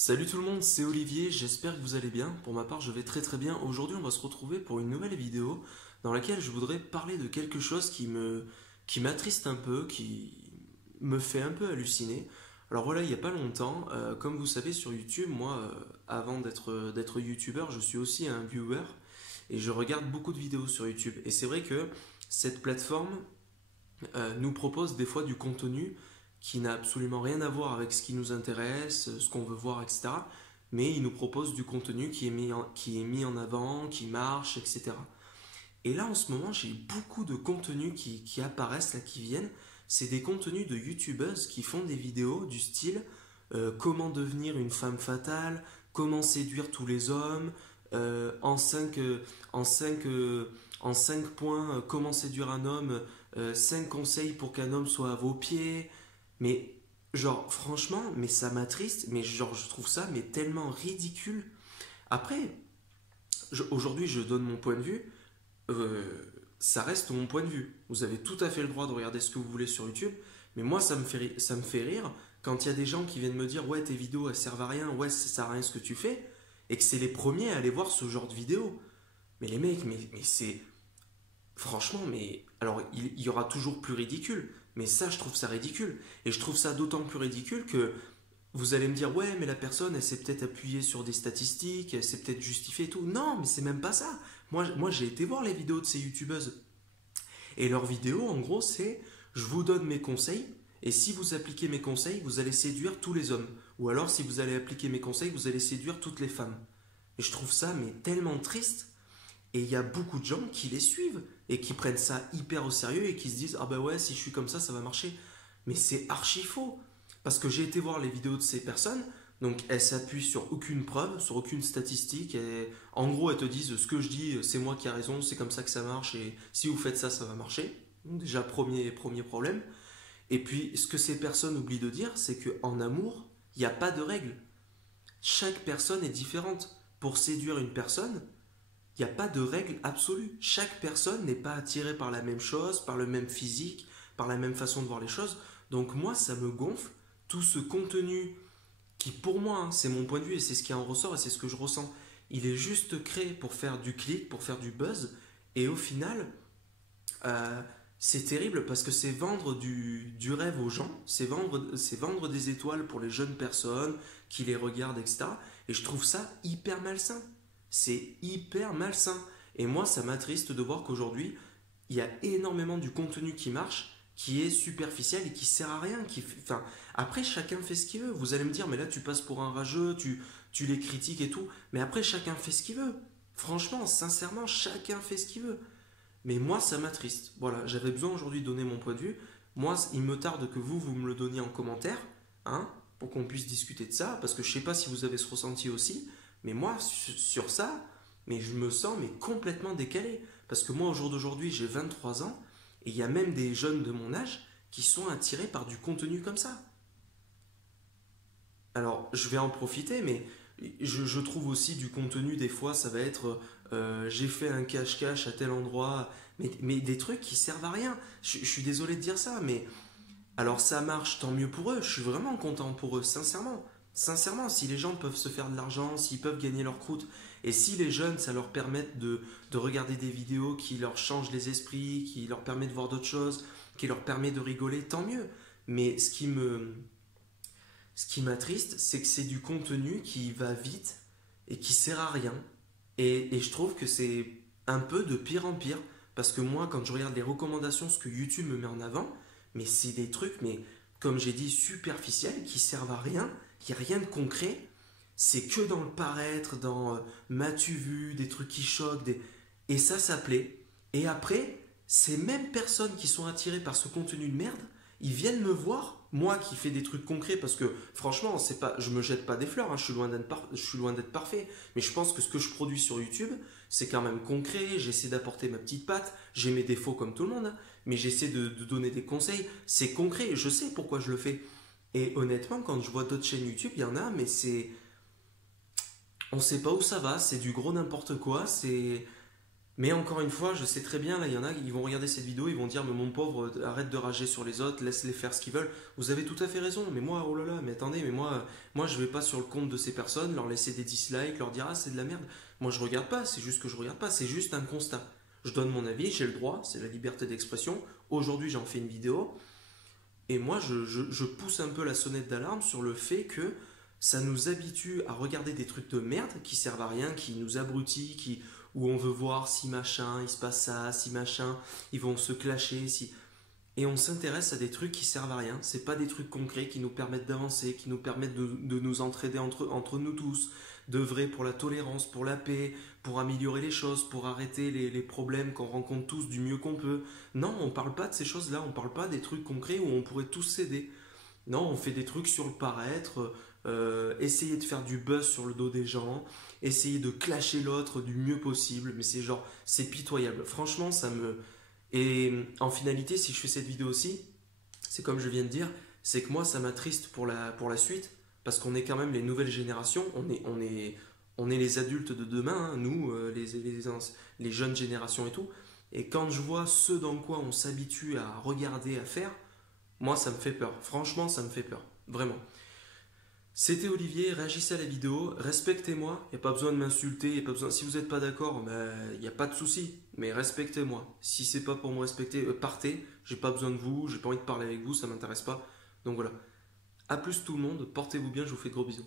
Salut tout le monde, c'est Olivier, j'espère que vous allez bien. Pour ma part, je vais très très bien. Aujourd'hui, on va se retrouver pour une nouvelle vidéo dans laquelle je voudrais parler de quelque chose qui m'attriste un peu, qui me fait un peu halluciner. Alors voilà, il n'y a pas longtemps, comme vous savez sur YouTube, moi, avant d'être YouTubeur, je suis aussi un viewer et je regarde beaucoup de vidéos sur YouTube. Et c'est vrai que cette plateforme nous propose des fois du contenu qui n'a absolument rien à voir avec ce qui nous intéresse, ce qu'on veut voir, etc. Mais il nous propose du contenu qui est mis en avant, qui marche, etc. Et là, en ce moment, j'ai beaucoup de contenus qui apparaissent, là, qui viennent. C'est des contenus de youtubeuses qui font des vidéos du style comment devenir une femme fatale, comment séduire tous les hommes, en 5 en 5 en 5 points, comment séduire un homme, 5 conseils pour qu'un homme soit à vos pieds. Mais genre, franchement, mais ça m'attriste, mais genre, je trouve ça mais tellement ridicule. Après, aujourd'hui, je donne mon point de vue. euh, Ça reste mon point de vue. Vous avez tout à fait le droit de regarder ce que vous voulez sur YouTube, mais moi, ça me fait rire quand il y a des gens qui viennent me dire ouais, tes vidéos elles servent à rien, ouais, ça sert à rien ce que tu fais, et que c'est les premiers à aller voir ce genre de vidéos. Mais les mecs, mais c'est. Franchement, mais. Alors, il y aura toujours plus ridicule, mais ça, je trouve ça ridicule. Et je trouve ça d'autant plus ridicule que vous allez me dire, ouais, mais la personne, elle s'est peut-être appuyée sur des statistiques, elle s'est peut-être justifiée et tout. Non, mais c'est même pas ça. Moi j'ai été voir les vidéos de ces youtubeuses. Et leurs vidéos, en gros, c'est je vous donne mes conseils, et si vous appliquez mes conseils, vous allez séduire tous les hommes. Ou alors, si vous allez appliquer mes conseils, vous allez séduire toutes les femmes. Et je trouve ça, mais tellement triste. Et il y a beaucoup de gens qui les suivent et qui prennent ça hyper au sérieux et qui se disent ah bah ouais, si je suis comme ça va marcher. Mais c'est archi faux. Parce que j'ai été voir les vidéos de ces personnes, donc elles s'appuient sur aucune preuve, sur aucune statistique. Et en gros, elles te disent ce que je dis, c'est moi qui ai raison, c'est comme ça que ça marche et si vous faites ça, ça va marcher. Donc déjà, premier problème. Et puis, ce que ces personnes oublient de dire, c'est qu'en amour, il n'y a pas de règle. Chaque personne est différente. Pour séduire une personne, il n'y a pas de règle absolue. Chaque personne n'est pas attirée par la même chose, par le même physique, par la même façon de voir les choses. Donc moi, ça me gonfle tout ce contenu qui, pour moi, hein, c'est mon point de vue et c'est ce qui en ressort et c'est ce que je ressens. Il est juste créé pour faire du clic, pour faire du buzz. Et au final, euh, c'est terrible parce que c'est vendre du rêve aux gens, c'est vendre des étoiles pour les jeunes personnes qui les regardent, etc. Et je trouve ça hyper malsain. C'est hyper malsain. Et moi, ça m'attriste de voir qu'aujourd'hui, il y a énormément du contenu qui marche, qui est superficiel et qui sert à rien. Enfin, après, chacun fait ce qu'il veut. Vous allez me dire, mais là, tu passes pour un rageux, tu les critiques et tout. Mais après, chacun fait ce qu'il veut. Franchement, sincèrement, chacun fait ce qu'il veut. Mais moi, ça m'attriste. Voilà, j'avais besoin aujourd'hui de donner mon point de vue. Moi, il me tarde que vous me le donniez en commentaire, hein, pour qu'on puisse discuter de ça, parce que je sais pas si vous avez ce ressenti aussi, mais moi, sur ça, mais je me sens mais complètement décalé. Parce que moi, au jour d'aujourd'hui, j'ai 23 ans, et il y a même des jeunes de mon âge qui sont attirés par du contenu comme ça. Alors, je vais en profiter, mais je trouve aussi du contenu, des fois, ça va être j'ai fait un cache-cache à tel endroit, mais des trucs qui servent à rien. Je suis désolé de dire ça, mais alors ça marche, tant mieux pour eux, je suis vraiment content pour eux, sincèrement. Sincèrement, si les gens peuvent se faire de l'argent, s'ils peuvent gagner leur croûte, et si les jeunes, ça leur permet de regarder des vidéos qui leur changent les esprits, qui leur permet de voir d'autres choses, qui leur permet de rigoler, tant mieux. Mais ce qui m'attriste, c'est que c'est du contenu qui va vite et qui sert à rien. Et je trouve que c'est un peu de pire en pire. Parce que moi, quand je regarde les recommandations, ce que YouTube me met en avant, mais c'est des trucs, mais comme j'ai dit, superficiels, qui servent à rien. Il n'y a rien de concret. C'est que dans le paraître, dans m'as-tu vu, des trucs qui choquent. Et ça plaît. Et après, ces mêmes personnes qui sont attirées par ce contenu de merde, ils viennent me voir, moi qui fais des trucs concrets, parce que franchement, c'est pas, je me jette pas des fleurs, hein, je suis loin d'être parfait, mais je pense que ce que je produis sur YouTube, c'est quand même concret, j'essaie d'apporter ma petite patte, j'ai mes défauts comme tout le monde, hein, mais j'essaie de donner des conseils, c'est concret, je sais pourquoi je le fais. Et honnêtement, quand je vois d'autres chaînes YouTube, il y en a, mais c'est, on sait pas où ça va, c'est du gros n'importe quoi, c'est, Mais encore une fois, je sais très bien, là, il y en a, ils vont regarder cette vidéo, ils vont dire, mais mon pauvre, arrête de rager sur les autres, laisse-les faire ce qu'ils veulent. Vous avez tout à fait raison, mais moi, oh là là, mais attendez, mais moi je vais pas sur le compte de ces personnes, leur laisser des dislikes, leur dire, ah, c'est de la merde. Moi, je regarde pas, c'est juste que je regarde pas, c'est juste un constat. Je donne mon avis, j'ai le droit, c'est la liberté d'expression. Aujourd'hui, j'en fais une vidéo, et moi, je pousse un peu la sonnette d'alarme sur le fait que ça nous habitue à regarder des trucs de merde qui servent à rien, qui nous abrutit, où on veut voir si machin, il se passe ça, si machin, ils vont se clasher, si... Et on s'intéresse à des trucs qui servent à rien. C'est pas des trucs concrets qui nous permettent d'avancer, qui nous permettent de nous entraider entre nous tous, d'œuvrer pour la tolérance, pour la paix, pour améliorer les choses, pour arrêter les problèmes qu'on rencontre tous du mieux qu'on peut. Non, on parle pas de ces choses-là, on parle pas des trucs concrets où on pourrait tous s'aider. Non, on fait des trucs sur le paraître, essayer de faire du buzz sur le dos des gens, essayer de clasher l'autre du mieux possible, mais c'est genre, c'est pitoyable. Franchement, ça me... Et en finalité, si je fais cette vidéo aussi, c'est comme je viens de dire, c'est que moi, ça m'attriste pour la suite, parce qu'on est quand même les nouvelles générations, on est les adultes de demain, hein, nous, les jeunes générations et tout. Et quand je vois ce dans quoi on s'habitue à regarder, à faire, moi, ça me fait peur. Franchement, ça me fait peur. Vraiment. C'était Olivier, réagissez à la vidéo, respectez-moi, il n'y a pas besoin de m'insulter, y a pas besoin... si vous n'êtes pas d'accord, il n'y a pas de souci, mais respectez-moi. Si c'est pas pour me respecter, partez, j'ai pas besoin de vous, j'ai pas envie de parler avec vous, ça m'intéresse pas. Donc voilà. A plus tout le monde, portez-vous bien, je vous fais de gros bisous.